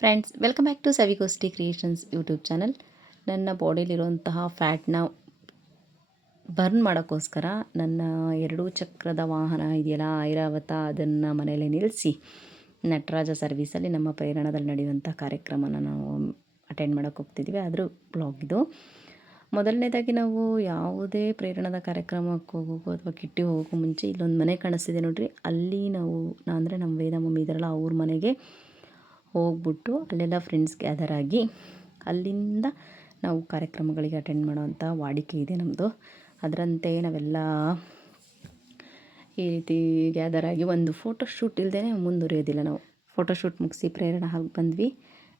Friends, welcome back to Savigoshthi creations YouTube channel. ನನ್ನ ಬಾಡಿಲಿರುವಂತಹ ಫ್ಯಾಟ್ನ burn ಮಾಡೋಕ್ಕೋಸ್ಕರ ನನ್ನ 2 ಚಕ್ರದ ವಾಹನ ಇದೆಯಲ್ಲ ಐರಾವತ, ಅದನ್ನು ಮನೆಯಲ್ಲೇ ನಿಲ್ಲಿಸಿ ನಟರಾಜ ಸರ್ವೀಸಲ್ಲಿ ನಮ್ಮ ಪ್ರೇರಣದಲ್ಲಿ ನಡೆಯುವಂಥ ಕಾರ್ಯಕ್ರಮನ ನಾವು ಅಟೆಂಡ್ ಮಾಡೋಕ್ಕೆ ಹೋಗ್ತಿದ್ದೀವಿ. ಆದರೂ ಬ್ಲಾಗ್ ಇದು. ಮೊದಲನೇದಾಗಿ ನಾವು ಯಾವುದೇ ಪ್ರೇರಣದ ಕಾರ್ಯಕ್ರಮಕ್ಕೆ ಹೋಗೋಕ್ಕೋ ಅಥವಾ ಕಿಟ್ಟಿ ಹೋಗೋಕ್ಕೂ ಮುಂಚೆ ಇಲ್ಲೊಂದು ಮನೆ ಕಾಣಿಸ್ತಿದೆ ನೋಡಿರಿ, ಅಲ್ಲಿ ನಾವು ಅಂದರೆ ನಮ್ಮ ವೇದ ಮಮ್ಮಿ ಇದ್ದಾರಲ್ಲ ಅವ್ರ ಮನೆಗೆ ಹೋಗ್ಬಿಟ್ಟು ಅಲ್ಲೆಲ್ಲ ಫ್ರೆಂಡ್ಸ್ ಗ್ಯಾದರ್ ಆಗಿ ಅಲ್ಲಿಂದ ನಾವು ಕಾರ್ಯಕ್ರಮಗಳಿಗೆ ಅಟೆಂಡ್ ಮಾಡೋವಂಥ ವಾಡಿಕೆ ಇದೆ ನಮ್ಮದು. ಅದರಂತೆ ನಾವೆಲ್ಲ ಈ ರೀತಿ ಗ್ಯಾದರ್ ಆಗಿ ಒಂದು ಫೋಟೋಶೂಟ್ ಇಲ್ಲದೇ ಮುಂದುವರಿಯೋದಿಲ್ಲ. ನಾವು ಫೋಟೋಶೂಟ್ ಮುಗಿಸಿ ಪ್ರೇರಣಾ ಹಾಕಿ ಬಂದ್ವಿ.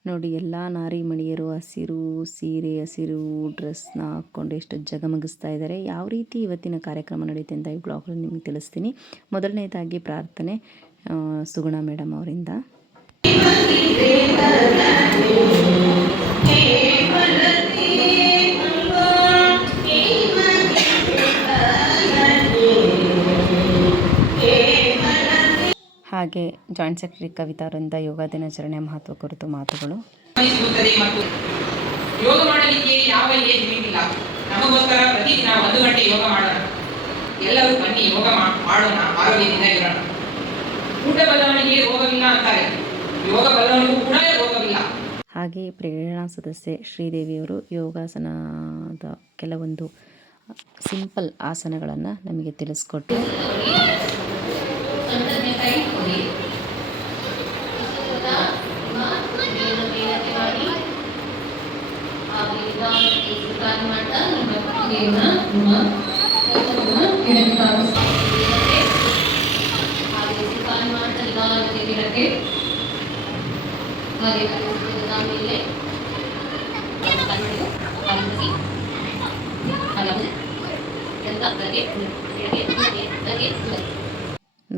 ನೋಡಿ, ಎಲ್ಲ ನಾರಿ ಮಣಿಯರು ಹಸಿರು ಸೀರೆ, ಹಸಿರು ಡ್ರೆಸ್ನ ಹಾಕ್ಕೊಂಡು ಎಷ್ಟು ಜಗಮಗಿಸ್ತಾ ಇದ್ದಾರೆ. ಯಾವ ರೀತಿ ಇವತ್ತಿನ ಕಾರ್ಯಕ್ರಮ ನಡೆಯುತ್ತೆ ಅಂತ ಈ ಬ್ಲಾಗಲ್ಲಿ ನಿಮಗೆ ತಿಳಿಸ್ತೀನಿ. ಮೊದಲನೇದಾಗಿ ಪ್ರಾರ್ಥನೆ ಸುಗುಣ ಮೇಡಮ್ ಅವರಿಂದ. ಹಾಗೆ ಜಾಯಿಂಟ್ ಸೆಕ್ರೆಟರಿ ಕವಿತಾ ಅವರಿಂದ ಯೋಗ ದಿನಾಚರಣೆಯ ಮಹತ್ವ ಕುರಿತು ಮಾತುಗಳು. ಯೋಗ ಮಾಡಲಿಕ್ಕೆ ಯಾವ ಏಜ್ ಬೇಕಿಲ್ಲ. ನಮಗೋಸ್ಕರ ಪ್ರತಿದಿನ 1 ಗಂಟೆ ಯೋಗ ಮಾಡೋಣ. ಎಲ್ಲರೂ ಬನ್ನಿ, ಯೋಗ ಮಾಡೋಣ, ಆರೋಗ್ಯದಿಂದ ಇರೋಣ. ಊಟ ಬದಲಾವಣೆಗೆ ರೋಗವಿಲ್ಲ ಅಂತಾರೆ, ಯೋಗ ಬದಲಾವಣೆಗೂ ಕೂಡ ರೋಗವಿಲ್ಲ. ಹಾಗೆ ಪ್ರೇರಣಾ ಸದಸ್ಯೆ ಶ್ರೀದೇವಿಯವರು ಯೋಗಾಸನದ ಕೆಲವೊಂದು ಸಿಂಪಲ್ ಆಸನಗಳನ್ನು ನಮಗೆ ತಿಳಿಸ್ಕೊಟ್ಟು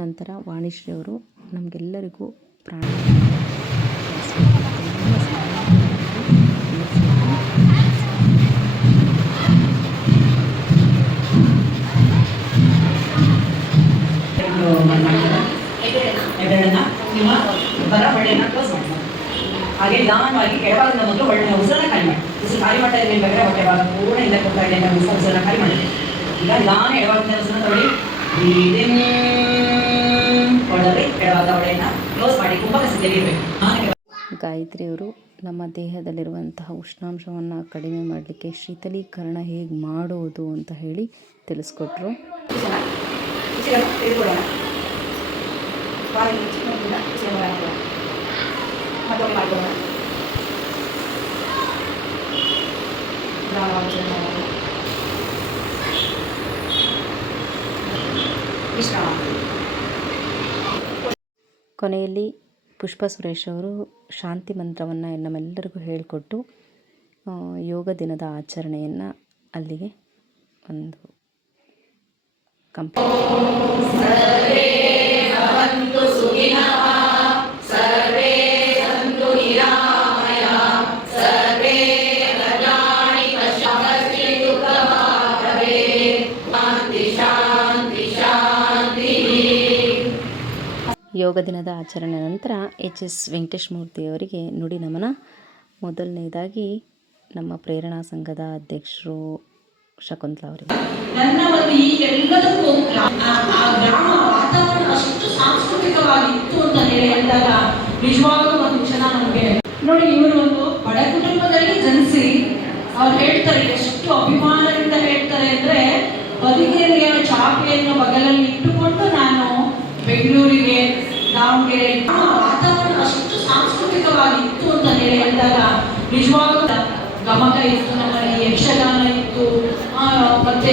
ನಂತರ ವಾಣಿಶ್ರೀ ಅವರು ನಮಗೆಲ್ಲರಿಗೂ ಪ್ರಾಣ ನಿಮ್ಮ ಬಲ ಹೊಳ್ಳೆನ ಕ್ಲೋಸ್ ಮಾಡಿ, ಹಾಗೆ ನಿಧಾನವಾಗಿ ಕೆಳಭಾಗದಿಂದ ಮೊದಲು ಹೊಳ್ಳೆ ಉಸಿರನ್ನ ಖಾಲಿ ಮಾಡಿ. ಉಸಿರು ಖಾಲಿ ಮಾಡ್ತಾ ಇದ್ದೀನಿ ಬೇಕಾದ್ರೆ ಹೊಟ್ಟೆ ಭಾಗ ಪೂರ್ಣ ಹಿಂದೆ ಕೊಡ್ತಾ ಇದ್ದೀನಿ ಅಂತ ಉಸಿರನ್ನ ಖಾಲಿ ಮಾಡಿ. ಈಗ ನಿಧಾನ ಎಡಭಾಗದಿಂದ ಉಸಿರನ್ನ ತಗೊಳ್ಳಿ, ಹೊಡೆದ್ರೆ ಎಡಭಾಗ ಹೊಳೆಯನ್ನ ಕ್ಲೋಸ್ ಮಾಡಿ ಕುಂಭಕ ಸ್ಥಿತಿಯಲ್ಲಿ ಇರಬೇಕು. ಗಾಯತ್ರಿಯವರು ನಮ್ಮ ದೇಹದಲ್ಲಿರುವಂತಹ ಉಷ್ಣಾಂಶವನ್ನು ಕಡಿಮೆ ಮಾಡಲಿಕ್ಕೆ ಶೀತಲೀಕರಣ ಹೇಗೆ ಮಾಡೋದು ಅಂತ ಹೇಳಿ ತಿಳಿಸ್ಕೊಟ್ರು. ಕೊನೆಯಲ್ಲಿ ಪುಷ್ಪ ಸುರೇಶ್ ಅವರು ಶಾಂತಿ ಮಂತ್ರವನ್ನು ನಮ್ಮೆಲ್ಲರಿಗೂ ಹೇಳಿಕೊಟ್ಟು ಯೋಗ ದಿನದ ಆಚರಣೆಯನ್ನು ಅಲ್ಲಿಗೆ ಒಂದು ಯೋಗ ದಿನದ ಆಚರಣೆ ನಂತರ ಎಚ್.ಎಸ್. ವೆಂಕಟೇಶ್ ಮೂರ್ತಿಯವರಿಗೆ ನುಡಿ ನಮನ. ಮೊದಲನೇದಾಗಿ ನಮ್ಮ ಪ್ರೇರಣಾ ಸಂಘದ ಅಧ್ಯಕ್ಷರು ಶಕುಂತಲಾ ಅವರಿಗೆ. ನನ್ನ ಒಂದು ಈ ಎಲ್ಲದಕ್ಕೂ ಗ್ರಾಮ ವಾತಾವರಣ ಅಷ್ಟು ಸಾಂಸ್ಕೃತಿಕವಾಗಿತ್ತು ಅಂತ ಹೇಳಿ ಅಂದಾಗ ನಿಜವಾಗ್ಲೂ ಒಂದು ಕ್ಷಣ ನಮಗೆ ನೋಡಿ, ಇವರು ಒಂದು ಬಡ ಕುಟುಂಬದಲ್ಲಿ ಜನಿಸಿ ಅವ್ರು ಹೇಳ್ತಾರೆ, ಎಷ್ಟು ಅಭಿಮಾನದಿಂದ ಹೇಳ್ತಾರೆ ಅಂದ್ರೆ, ಬದಿಗೆರೆಯ ಚಾಪೆಯನ್ನು ಬಗಲಲ್ಲಿ ಇಟ್ಟುಕೊಂಡು ನಾನು ಬೆಂಗಳೂರಿಗೆ ದಾವಣಗೆರೆ ವಾತಾವರಣ ಅಷ್ಟು ಸಾಂಸ್ಕೃತಿಕವಾಗಿತ್ತು ಅಂತ ಹೇಳಿ ಅಂದಾಗ ನಿಜವಾಗ್ಲೂ ಗಮಕ ಇತ್ತು, ನಮ್ಮಲ್ಲಿ ಯಕ್ಷಗಾನ ಇತ್ತು. ಮತ್ತೆ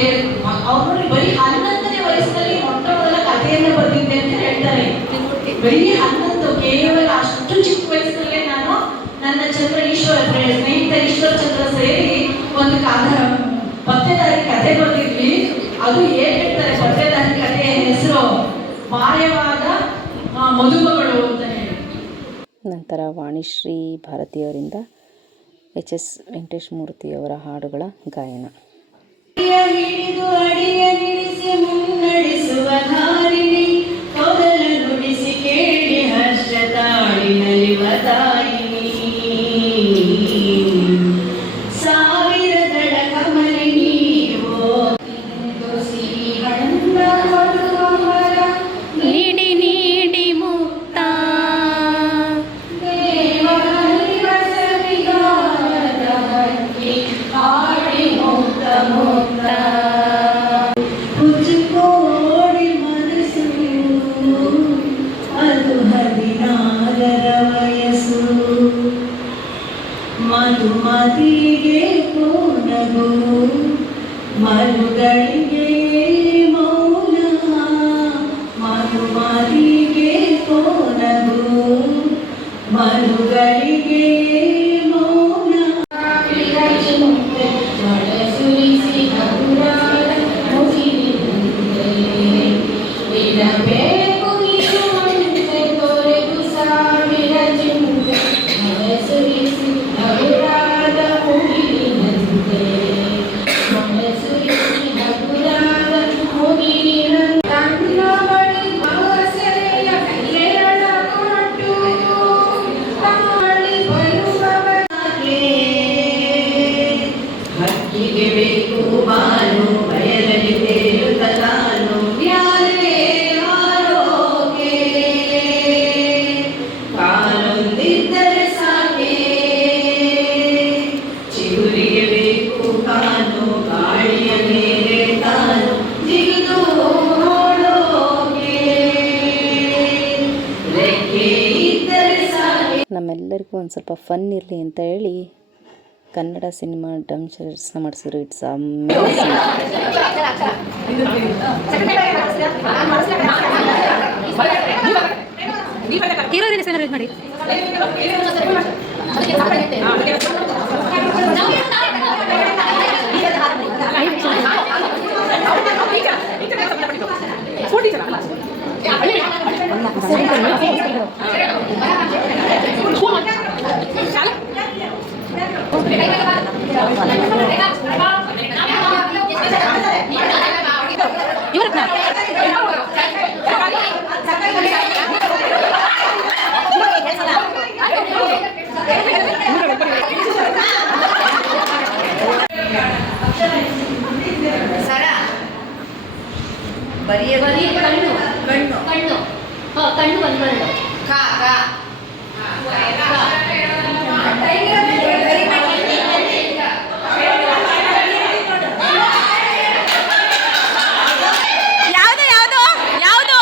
ಅವ್ರು ಬರೀ 11ನೇ ವಯಸ್ಸಿನಲ್ಲಿ ಮೊಟ್ಟ ಮೊದಲ ಕಥೆಯನ್ನು ಬರೆದಿದ್ದೆ ಅಂತ ಹೇಳ್ತಾರೆ. ಬರೀ 11, ಕೇವಲ ಅಷ್ಟು ಚಿಕ್ಕ ವಯಸ್ಸಿನಲ್ಲೇ ನಾನು ನನ್ನ ಚಂದ್ರ ಈಶ್ವರ ಸ್ನೇಹಿತ ಈಶ್ವರ ಚಂದ್ರ ಸೇರಿ ಒಂದು ಪತ್ತೆದಾರಿ ಕಥೆ ಬರೆದಿದ್ವಿ. ಅದು ಏನ್ ಹೇಳ್ತಾರೆ, ಪತ್ತೆದಾರಿ ಕಥೆಯ ಹೆಸರು ಮಾಯವಾದ ಮದುಮಗಳು ಅಂತ ಹೇಳಿ. ನಂತರ ವಾಣಿಶ್ರೀ ಭಾರತಿಯವರಿಂದ ಎಚ್.ಎಸ್. ವೆಂಕಟೇಶ್ ಮೂರ್ತಿಯವರ ಹಾಡುಗಳ ಗಾಯನ. ಮುನ್ನಡೆಸುವ ಧಾರಿಣಿ ತೊದಲ ನುಡಿಸಿ ಕೇಳಿ ಹರ್ಷ ತಾಳಿನಲಿವ ತಾಯಿನಿ. ಮನಸ್ಸು ಮಧುಮತಿಗೆ ಪೂರ್ಣಗು ಮಧುಗಳಿಗೆ ಮೌನ ಮಧುಮತಿಗೆ ಪೂರ್ಣಗು ಮಧುಗಳಿಗೆ ಮೌನ ಸುರಿಸಿ ಹಗುರಾದ ಮುಗಿಲಿನಂತೆ ಇರಬೇಕು ಇರುವಂತೆ ತೊರೆದು ಸಾವಿರ ಚಿಂತೆ ಸುರಿಸಿ ಹಗುರಾದ ಮುಗಿಲಿನಂತೆ ಸುರಿಸಿ ಹಗುರಾದ ಮುಗಿಲಿನಂತೆ ತನ್ನ ಬಳಿ ಭಾವಸೆಯ ಕೈಯೆರಡ ಕೊಟ್ಟು ತಮ್ಮಳಿ ಬರುವವನಾಗೆ ಹಕ್ಕಿಗೆ ಬೇಕು ಬಾನು ಬಯಲಲ್ಲಿ ತೇಲುತ್ತ ತಾನು ಯಾರೇ ಆರೋಗ್ಯ ಕಾಲೊಂದಿದ್ದರೆ ಸಾಕೆ ಚಿಗುರಿಗೆ ಬೇಕು ಕಾನು ಗಾಳಿಯ ಮೇಲೆ ತಾನು ಜಿಗಿದು ನೋಡೋಕೆ ರೆಕ್ಕೆ ಇದ್ದರೆ ಸಾಕೆ. ನಮ್ಮೆಲ್ಲರಿಗೂ ಒಂದು ಸ್ವಲ್ಪ ಫನ್ ಇರಲಿ ಅಂತ ಹೇಳಿ ಕನ್ನಡ ಸಿನಿಮಾ ಡಂಶರ್ಸ್ ಮಾಡಿಸಿದ್ರು. It's amazing. ಹೀರೋಯಿನ್ ಹೆಸರು ಮಾಡಿ. ಬರಿಯ ಕಣ್ಣು ಕಣ್ಣು ಕಣ್ಣು ಕಣ್ಣು ಬಂದ್ಬಂದು ಕಾ ಕಾ ಯಾವುದು ಯಾವುದು ಯಾವುದು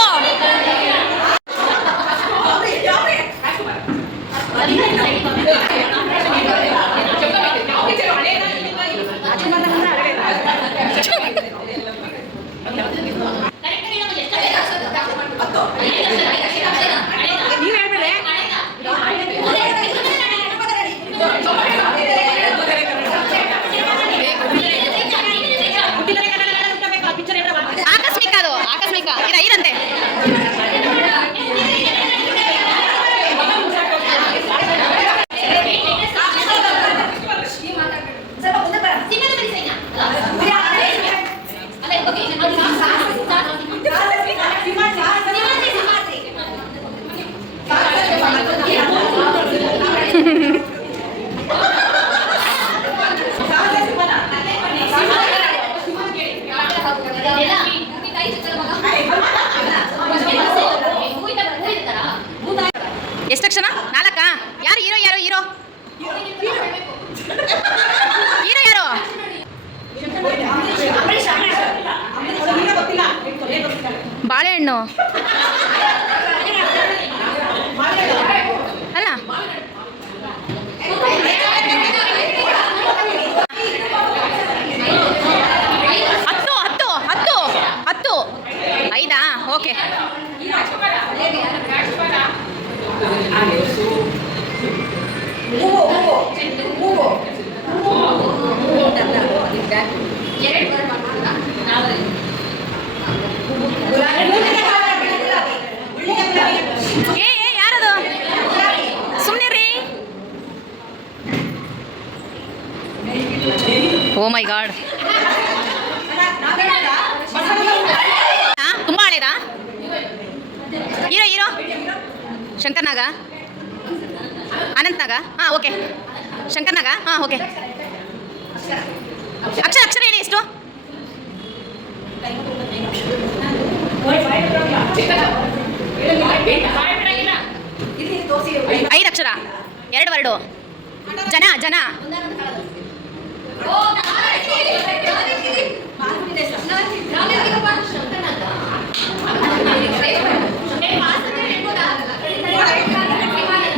ಆಕಸ್ಮಿಕ, ಅದು ಆಕಸ್ಮಿಕ ಇರಂತೆ. ಎಷ್ಟು ಅಕ್ಷರ? 4? ಯಾರು ಹೀರೋ? ಯಾರು ಹೀರೋ? ಹೀರೋ ಯಾರು? ಬಾಳೆಹಣ್ಣು ಅಲ್ಲ. ಹತ್ತು 5? ಓಕೆ. ಯಾರದು? ಸುಮ್ಮನಿರಿ. ಓ ಮೈ ಗಾಡ್, ತುಂಬ ಹಳೇದಾ? ಹೀರೋ ಶಂಕರ್ನಾಗ, ಅನಂತ್ನಾಗ? ಹಾಂ ಓಕೆ. ಶಂಕರ್ನಾಗ? ಹಾಂ ಓಕೆ. ಅಕ್ಷರ ಹೇಳಿ ಎಷ್ಟು? 5 ಅಕ್ಷರ, 2 ವರ್ಡು. ಜನ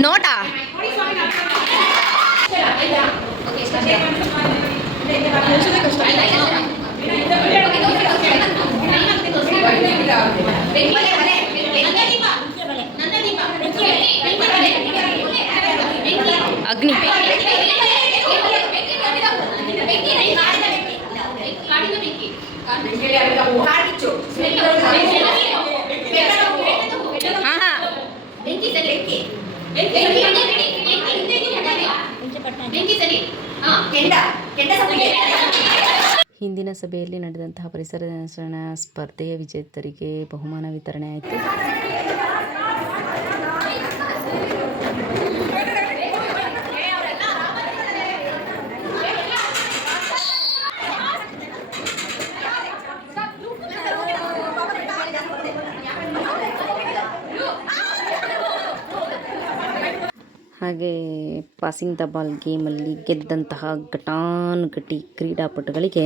ನೋಟ ಅಗ್ನಿ ಹಾಂ ಹಾಂ ಹಿಂದಿನ ಸಭೆಯಲ್ಲಿ ನಡೆದಂತಹ ಪರಿಸರ ದಿನಾಚರಣಾ ಸ್ಪರ್ಧೆಯ ವಿಜೇತರಿಗೆ ಬಹುಮಾನ ವಿತರಣೆ ಆಯಿತು. ಹಾಗೆ ಪಾಸಿಂಗ್ ದ ಬಾಲ್ ಗೇಮಲ್ಲಿ ಗೆದ್ದಂತಹ ಘಟಾನುಘಟಿ ಕ್ರೀಡಾಪಟುಗಳಿಗೆ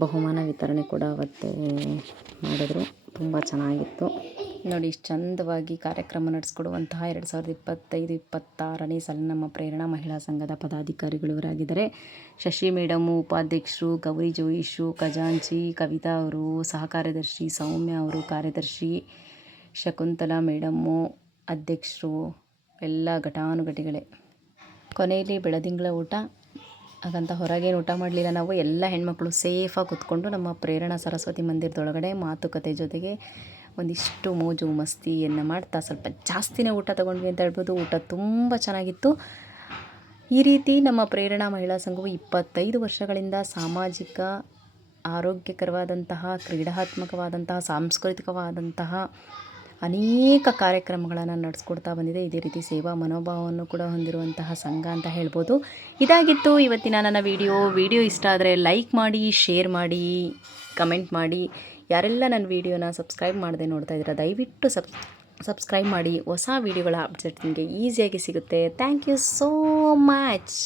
ಬಹುಮಾನ ವಿತರಣೆ ಕೂಡ ಅವತ್ತು ಮಾಡಿದ್ರು. ತುಂಬ ಚೆನ್ನಾಗಿತ್ತು ನೋಡಿ. ಇಷ್ಟು ಚಂದವಾಗಿ ಕಾರ್ಯಕ್ರಮ ನಡೆಸ್ಕೊಡುವಂತಹ 2025-26ನೇ ಸಾಲಿನ ನಮ್ಮ ಪ್ರೇರಣಾ ಮಹಿಳಾ ಸಂಘದ ಪದಾಧಿಕಾರಿಗಳು ಇವರಾಗಿದ್ದಾರೆ. ಶಶಿ ಮೇಡಮು ಉಪಾಧ್ಯಕ್ಷರು, ಗೌರಿ ಜೋಯಿಶು ಖಜಾಂಚಿ, ಕವಿತಾ ಅವರು ಸಹ ಕಾರ್ಯದರ್ಶಿ, ಸೌಮ್ಯ ಅವರು ಕಾರ್ಯದರ್ಶಿ, ಶಕುಂತಲಾ ಮೇಡಮ್ಮು ಅಧ್ಯಕ್ಷರು, ಎಲ್ಲ ಘಟಾನುಘಟಿಗಳೇ. ಕೊನೆಯಲ್ಲಿ ಬೆಳದಿಂಗಳ ಊಟ. ಹಾಗಂತ ಹೊರಗೇನು ಊಟ ಮಾಡಲಿಲ್ಲ ನಾವು. ಎಲ್ಲ ಹೆಣ್ಮಕ್ಳು ಸೇಫಾಗಿ ಕೂತ್ಕೊಂಡು ನಮ್ಮ ಪ್ರೇರಣಾ ಸರಸ್ವತಿ ಮಂದಿರದೊಳಗಡೆ ಮಾತುಕತೆ ಜೊತೆಗೆ ಒಂದಿಷ್ಟು ಮೋಜು ಮಸ್ತಿಯನ್ನು ಮಾಡ್ತಾ ಸ್ವಲ್ಪ ಜಾಸ್ತಿನೇ ಊಟ ತೊಗೊಂಡ್ವಿ ಅಂತ ಹೇಳ್ಬೋದು. ಊಟ ತುಂಬ ಚೆನ್ನಾಗಿತ್ತು. ಈ ರೀತಿ ನಮ್ಮ ಪ್ರೇರಣಾ ಮಹಿಳಾ ಸಂಘವು 25 ವರ್ಷಗಳಿಂದ ಸಾಮಾಜಿಕ, ಆರೋಗ್ಯಕರವಾದಂತಹ, ಕ್ರೀಡಾತ್ಮಕವಾದಂತಹ, ಸಾಂಸ್ಕೃತಿಕವಾದಂತಹ ಅನೇಕ ಕಾರ್ಯಕ್ರಮಗಳನ್ನು ನಡೆಸ್ಕೊಡ್ತಾ ಬಂದಿದೆ. ಇದೇ ರೀತಿ ಸೇವಾ ಮನೋಭಾವವನ್ನು ಕೂಡ ಹೊಂದಿರುವಂತಹ ಸಂಘ ಅಂತ ಹೇಳ್ಬೋದು. ಇದಾಗಿತ್ತು ಇವತ್ತಿನ ನನ್ನ ವಿಡಿಯೋ ಇಷ್ಟ ಆದರೆ ಲೈಕ್ ಮಾಡಿ, ಶೇರ್ ಮಾಡಿ, ಕಮೆಂಟ್ ಮಾಡಿ. ಯಾರೆಲ್ಲ ನನ್ನ ವಿಡಿಯೋನ ಸಬ್ಸ್ಕ್ರೈಬ್ ಮಾಡದೆ ನೋಡ್ತಾ ಇದ್ದೀರಾ ದಯವಿಟ್ಟು ಸಬ್ಸ್ಕ್ರೈಬ್ ಮಾಡಿ. ಹೊಸ ವಿಡಿಯೋಗಳ ಅಪ್ಡೇಟ್ ನಿಮಗೆ ಈಸಿಯಾಗಿ ಸಿಗುತ್ತೆ. Thank you so much.